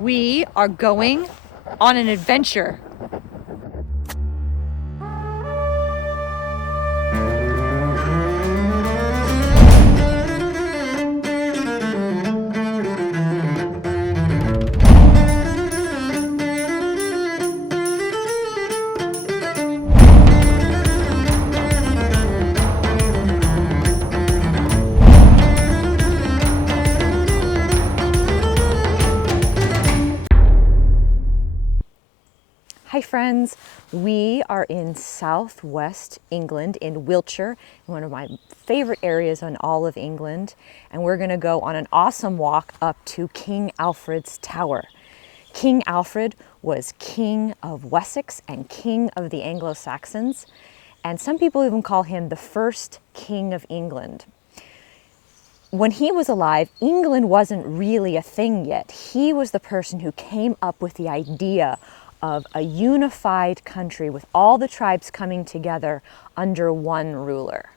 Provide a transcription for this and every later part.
We are going on an adventure. Hi friends, we are in southwest England in Wiltshire, one of my favorite areas in all of England, and we're going to go on an awesome walk up to King Alfred's Tower. King Alfred was King of Wessex and King of the Anglo-Saxons, and some people even call him the first King of England. When he was alive, England wasn't really a thing yet. He was the person who came up with the idea of a unified country with all the tribes coming together under one ruler.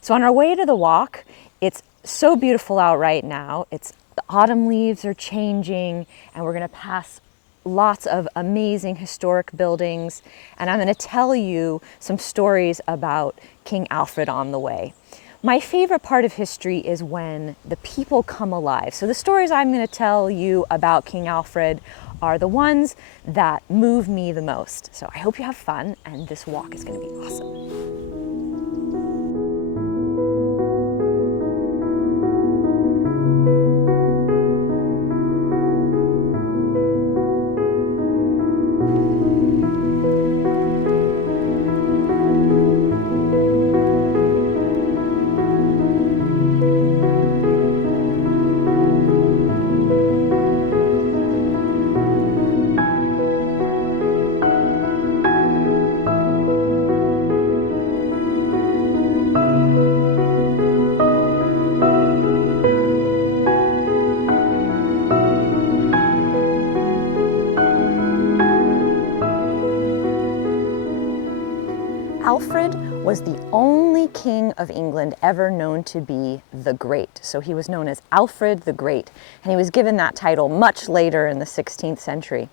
So on our way to the walk, it's so beautiful out right now. The autumn leaves are changing, and we're going to pass lots of amazing historic buildings, and I'm going to tell you some stories about King Alfred on the way. My favorite part of history is when the people come alive. So the stories I'm going to tell you about King Alfred are the ones that move me the most. So I hope you have fun, and this walk is going to be awesome. Alfred was the only king of England ever known to be the Great. So he was known as Alfred the Great, and he was given that title much later in the 16th century.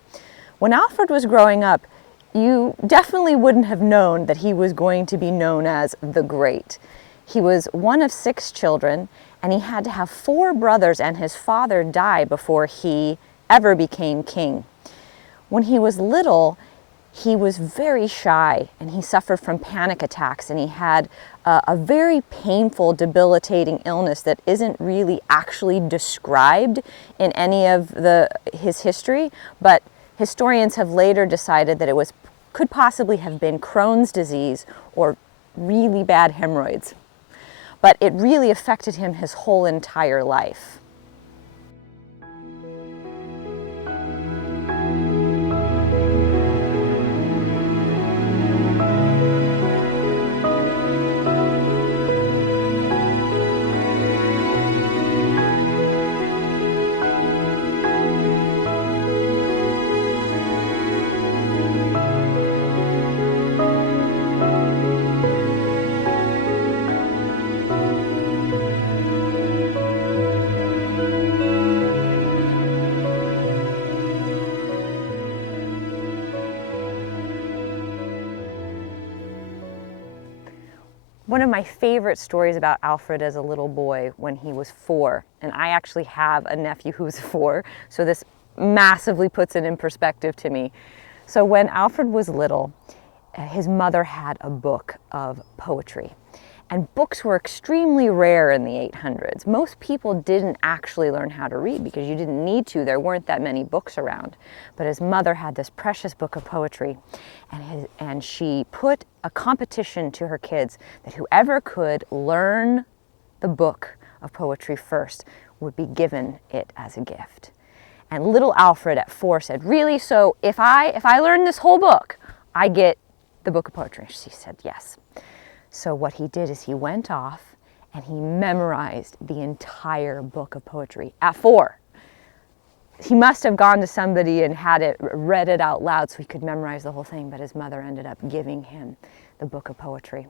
When Alfred was growing up, you definitely wouldn't have known that he was going to be known as the Great. He was one of 6 children, and he had to have 4 brothers and his father die before he ever became king. When he was little, he was very shy, and he suffered from panic attacks, and he had a very painful, debilitating illness that isn't really actually described in any of his history, but historians have later decided that it could possibly have been Crohn's disease or really bad hemorrhoids. But it really affected him his whole entire life. One of my favorite stories about Alfred as a little boy when he was 4, and I actually have a nephew who's 4, so this massively puts it in perspective to me. So when Alfred was little, his mother had a book of poetry. And books were extremely rare in the 800s. Most people didn't actually learn how to read because you didn't need to. There weren't that many books around. But his mother had this precious book of poetry, and she put a competition to her kids that whoever could learn the book of poetry first would be given it as a gift. And little Alfred at 4 said, "Really? So if I learn this whole book, I get the book of poetry?" She said, "Yes." So what he did is he went off and he memorized the entire book of poetry at 4. He must have gone to somebody and read it out loud so he could memorize the whole thing, but his mother ended up giving him the book of poetry.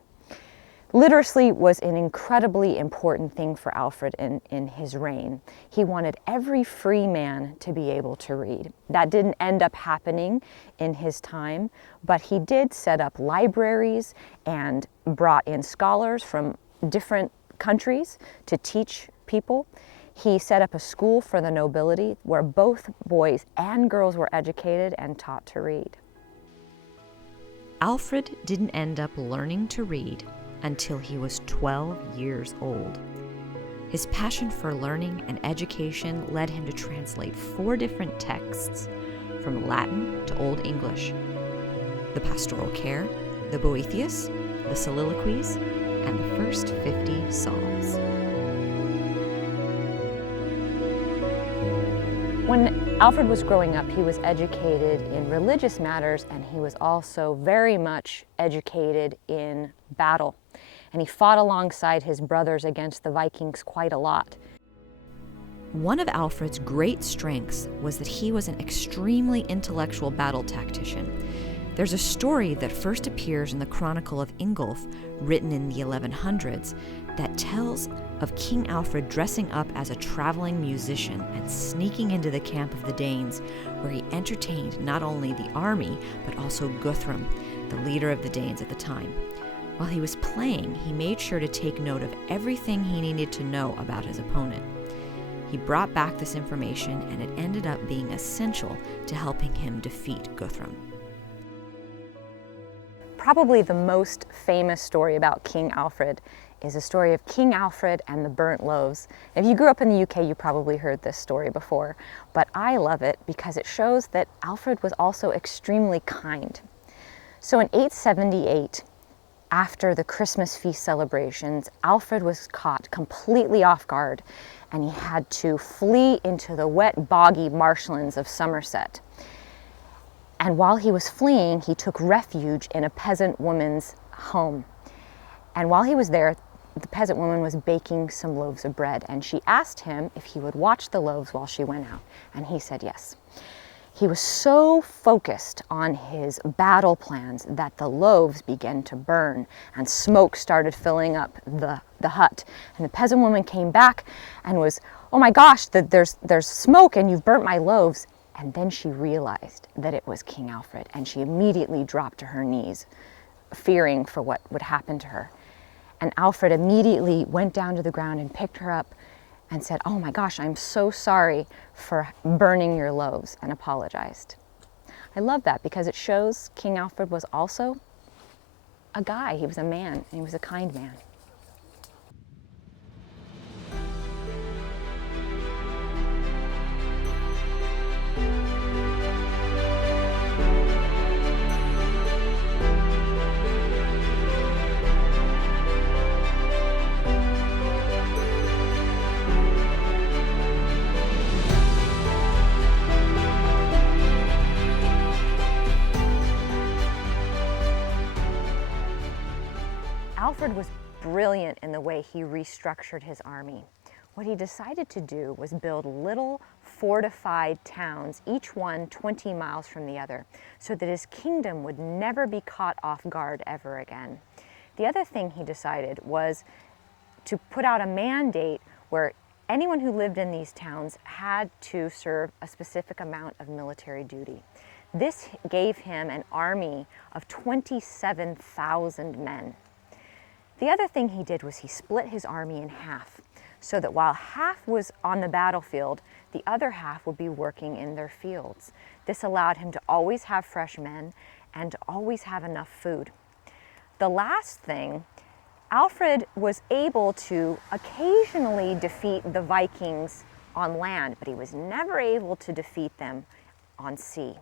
Literacy was an incredibly important thing for Alfred in his reign. He wanted every free man to be able to read. That didn't end up happening in his time, but he did set up libraries and brought in scholars from different countries to teach people. He set up a school for the nobility where both boys and girls were educated and taught to read. Alfred didn't end up learning to read until he was 12 years old. His passion for learning and education led him to translate 4 different texts from Latin to Old English: the Pastoral Care, the Boethius, the Soliloquies, and the first 50 Psalms. When Alfred was growing up, he was educated in religious matters, and he was also very much educated in battle. And he fought alongside his brothers against the Vikings quite a lot. One of Alfred's great strengths was that he was an extremely intellectual battle tactician. There's a story that first appears in the Chronicle of Ingolf, written in the 1100s, that tells of King Alfred dressing up as a traveling musician and sneaking into the camp of the Danes, where he entertained not only the army, but also Guthrum, the leader of the Danes at the time. While he was playing, he made sure to take note of everything he needed to know about his opponent. He brought back this information, and it ended up being essential to helping him defeat Guthrum. Probably the most famous story about King Alfred is a story of King Alfred and the burnt loaves. If you grew up in the UK, you probably heard this story before, but I love it because it shows that Alfred was also extremely kind. So in 878, after the Christmas feast celebrations, Alfred was caught completely off guard, and he had to flee into the wet, boggy marshlands of Somerset. And while he was fleeing, he took refuge in a peasant woman's home. And while he was there, the peasant woman was baking some loaves of bread, and she asked him if he would watch the loaves while she went out, and he said yes. He was so focused on his battle plans that the loaves began to burn, and smoke started filling up the hut. And the peasant woman came back and was, "Oh my gosh, there's smoke and you've burnt my loaves." And then she realized that it was King Alfred, and she immediately dropped to her knees, fearing for what would happen to her. And Alfred immediately went down to the ground and picked her up and said, "Oh my gosh, I'm so sorry for burning your loaves," and apologized. I love that because it shows King Alfred was also a guy. He was a man, and he was a kind man. Alfred was brilliant in the way he restructured his army. What he decided to do was build little fortified towns, each one 20 miles from the other, so that his kingdom would never be caught off guard ever again. The other thing he decided was to put out a mandate where anyone who lived in these towns had to serve a specific amount of military duty. This gave him an army of 27,000 men. The other thing he did was he split his army in half, so that while half was on the battlefield, the other half would be working in their fields. This allowed him to always have fresh men and to always have enough food. The last thing, Alfred was able to occasionally defeat the Vikings on land, but he was never able to defeat them on sea.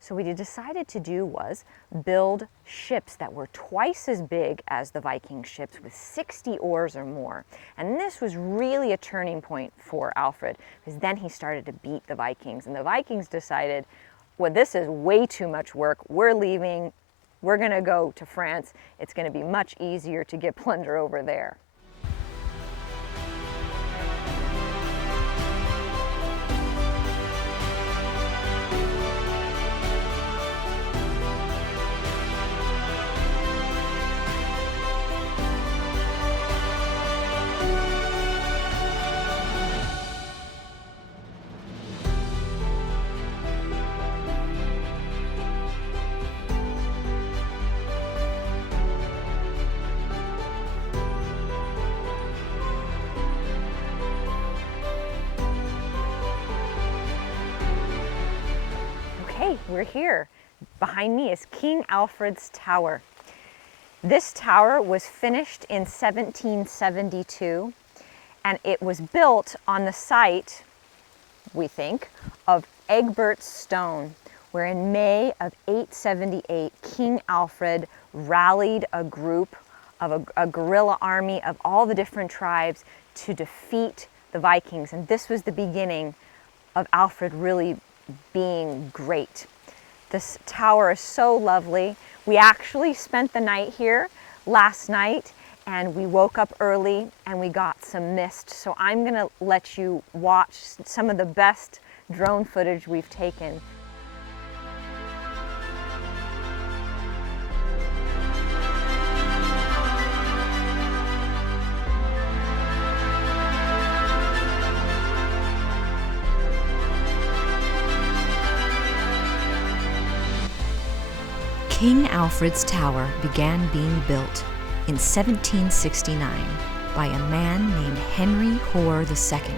So what he decided to do was build ships that were twice as big as the Viking ships with 60 oars or more. And this was really a turning point for Alfred, because then he started to beat the Vikings. And the Vikings decided, well, this is way too much work. We're leaving. We're going to go to France. It's going to be much easier to get plunder over there. we're here. Behind me is King Alfred's Tower. This tower was finished in 1772, and it was built on the site, we think, of Egbert's Stone, where in May of 878, King Alfred rallied a group of a guerrilla army of all the different tribes to defeat the Vikings. And this was the beginning of Alfred really being great. This tower is so lovely. We actually spent the night here last night, and we woke up early and we got some mist. So I'm gonna let you watch some of the best drone footage we've taken. King Alfred's Tower began being built in 1769 by a man named Henry Hoare II.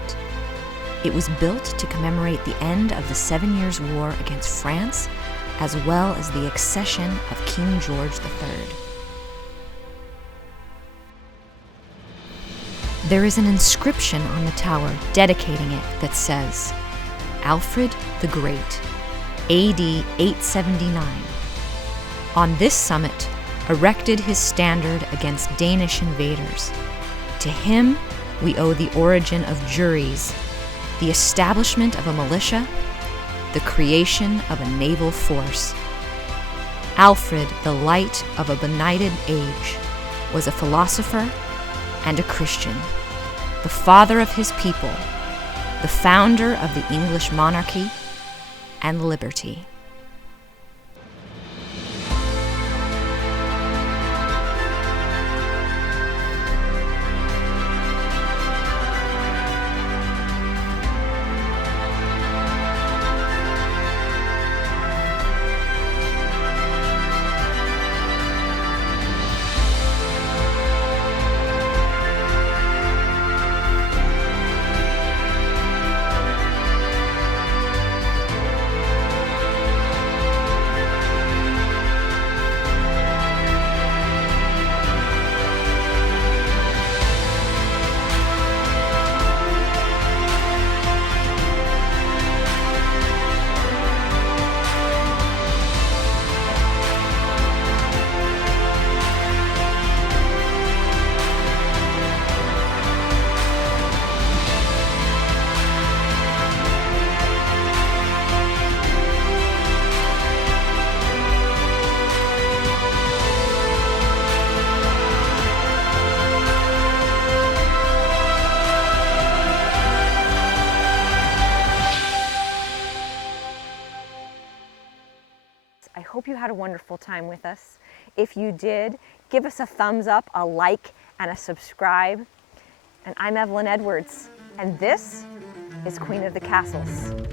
It was built to commemorate the end of the 7 Years' War against France, as well as the accession of King George III. There is an inscription on the tower dedicating it that says, Alfred the Great, AD 879. On this summit, erected his standard against Danish invaders. To him, we owe the origin of juries, the establishment of a militia, the creation of a naval force. Alfred, the light of a benighted age, was a philosopher and a Christian, the father of his people, the founder of the English monarchy and liberty. I hope you had a wonderful time with us. If you did, give us a thumbs up, a like, and a subscribe. And I'm Evelyn Edwards, and this is Queen of the Castles.